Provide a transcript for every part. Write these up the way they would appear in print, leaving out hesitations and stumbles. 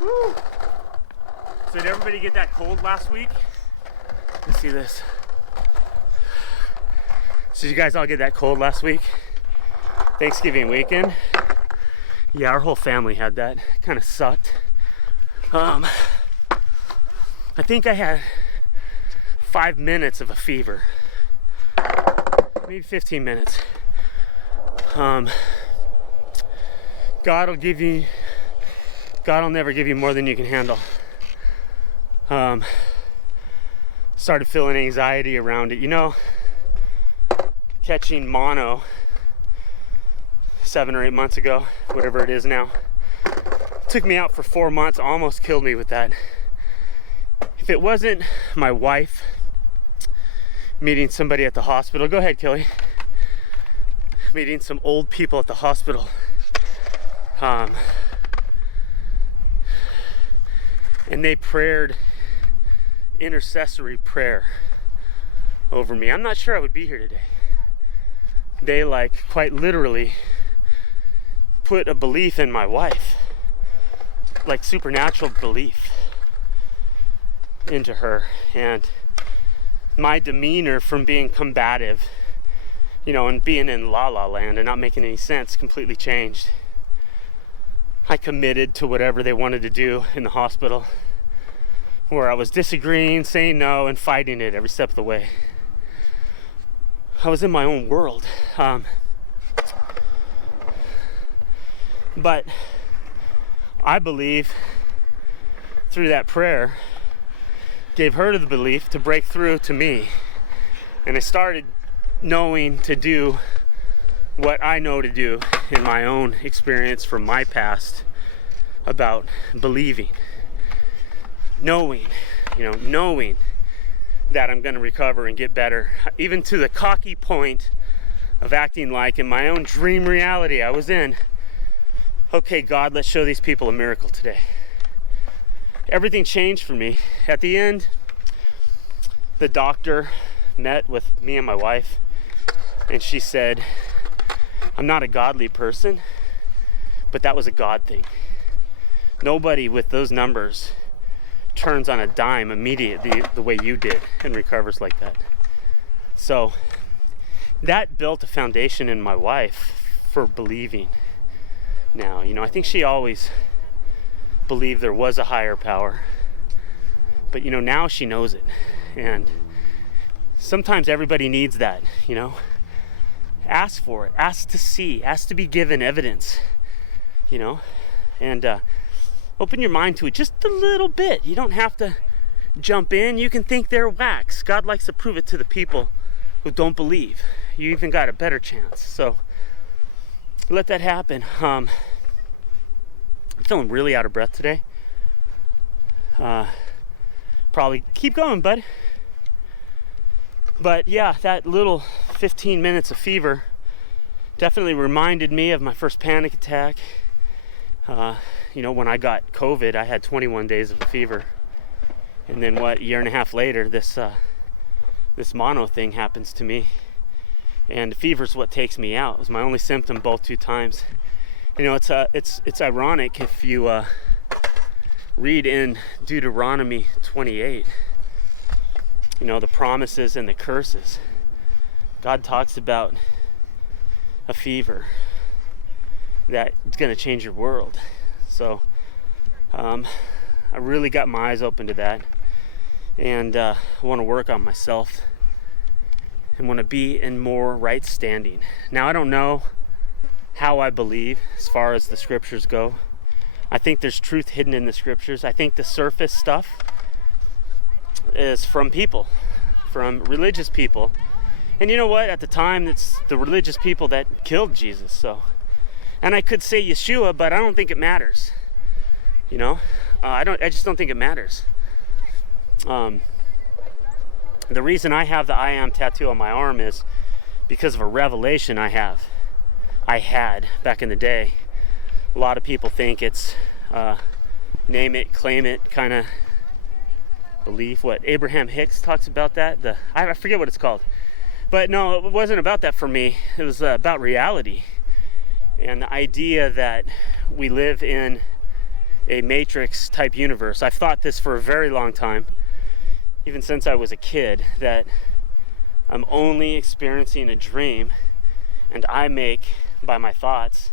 Woo. So did everybody get that cold last week? Let's see this. So did you guys all get that cold last week? Thanksgiving weekend? Yeah, our whole family had that. Kind of sucked. I think I had 5 minutes of a fever. Maybe 15 minutes. God will never give you more than you can handle. Started feeling anxiety around it. You know, catching mono 7 or 8 months ago, whatever it is now, took me out for 4 months, almost killed me with that. If it wasn't my wife meeting somebody at the hospital, go ahead, Kelly, meeting some old people at the hospital, and they prayed intercessory prayer over me, I'm not sure I would be here today. They quite literally put a belief in my wife, supernatural belief into her, and my demeanor from being combative, and being in la la land and not making any sense completely changed. I committed to whatever they wanted to do in the hospital, where I was disagreeing, saying no, and fighting it every step of the way. I was in my own world. But I believe through that prayer gave her the belief to break through to me. And I started knowing to do what I know to do in my own experience from my past about believing. Knowing that I'm going to recover and get better, even to the cocky point of acting like in my own dream reality I was in, okay, God, let's show these people a miracle today. Everything changed for me. At the end, the doctor met with me and my wife, and she said, I'm not a godly person, but that was a God thing. Nobody with those numbers turns on a dime immediately the way you did and recovers like that. So that built a foundation in my wife for believing now. I think she always believed there was a higher power, but now she knows it. And sometimes everybody needs that. Ask for it, ask to see, ask to be given evidence, and open your mind to it just a little bit. You don't have to jump in. You can think they're wax. God likes to prove it to the people who don't believe. You even got a better chance. So let that happen. I'm feeling really out of breath today. Probably keep going, bud. But yeah, that little 15 minutes of fever definitely reminded me of my first panic attack. When I got COVID, I had 21 days of a fever. And then a year and a half later, this mono thing happens to me. And fever's what takes me out. It was my only symptom both 2 times. It's ironic if you read in Deuteronomy 28, the promises and the curses. God talks about a fever that's going to change your world. So I really got my eyes open to that, and I want to work on myself and want to be in more right standing. Now, I don't know how I believe as far as the scriptures go. I think there's truth hidden in the scriptures. I think the surface stuff is from people, from religious people. And you know what? At the time, it's the religious people that killed Jesus. So, and I could say Yeshua, but I don't think it matters. I just don't think it matters. The reason I have the I am tattoo on my arm is because of a revelation I had back in the day. A lot of people think it's name it, claim it kind of belief. What Abraham Hicks talks about that. I forget what it's called. But no, it wasn't about that for me. It was about reality and the idea that we live in a Matrix type universe. I've thought this for a very long time, even since I was a kid, that I'm only experiencing a dream, and I make, by my thoughts,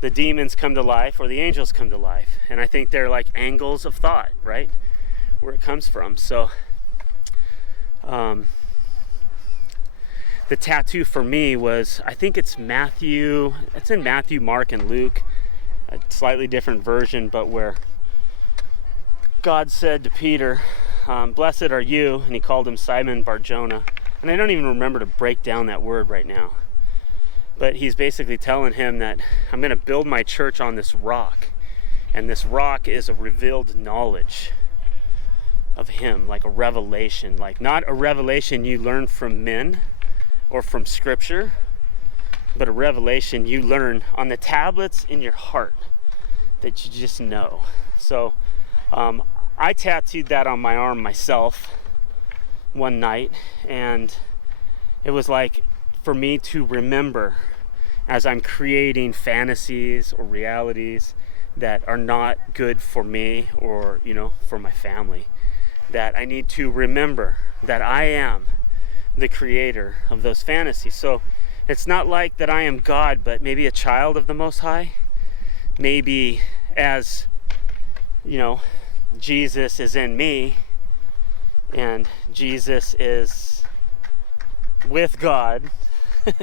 the demons come to life or the angels come to life. And I think they're like angles of thought, right? Where it comes from. So the tattoo for me was, I think it's in Matthew, Mark, and Luke, a slightly different version, but where God said to Peter, blessed are you, and he called him Simon Bar-Jonah. And I don't even remember to break down that word right now. But he's basically telling him that I'm going to build my church on this rock. And this rock is a revealed knowledge of him, like a revelation. Like not a revelation you learn from men or from scripture, but a revelation you learn on the tablets in your heart that you just know. So I tattooed that on my arm myself one night, and it was like for me to remember as I'm creating fantasies or realities that are not good for me or, for my family, that I need to remember that I am the creator of those fantasies. So it's not like that I am God, but maybe a child of the Most High. Maybe as, Jesus is in me and Jesus is with God.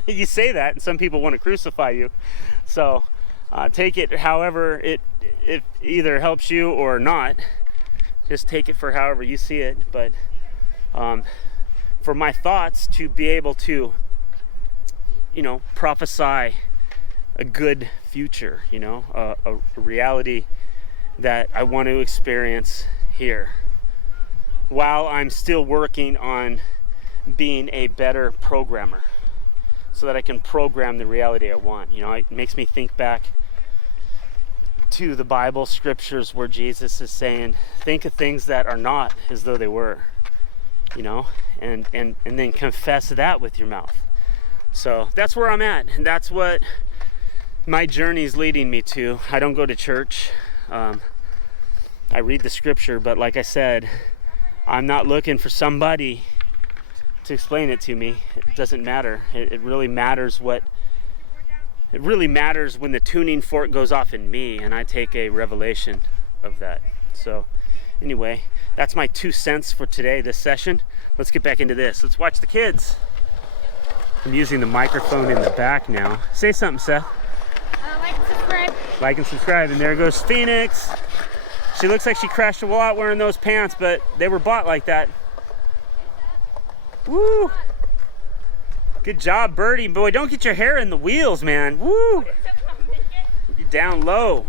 You say that and some people want to crucify you. So take it however it either helps you or not. Just take it for however you see it. But for my thoughts to be able to, prophesy a good future, a reality that I want to experience here while I'm still working on being a better programmer so that I can program the reality I want. It makes me think back to the Bible scriptures where Jesus is saying, think of things that are not as though they were, and then confess that with your mouth. So that's where I'm at, and that's what my journey is leading me to. I don't go to church. I read the scripture, but like I said, I'm not looking for somebody to explain it to me. It doesn't matter. It really matters when the tuning fork goes off in me and I take a revelation of that. So anyway, that's my 2 cents for today, this session. Let's get back into this. Let's watch the kids. I'm using the microphone in the back now. Say something, Seth. Like and subscribe. Like and subscribe. And there goes Phoenix. She looks like she crashed a lot wearing those pants, but they were bought like that. Woo! Good job, Birdie. Boy, don't get your hair in the wheels, man. Woo! You're down low.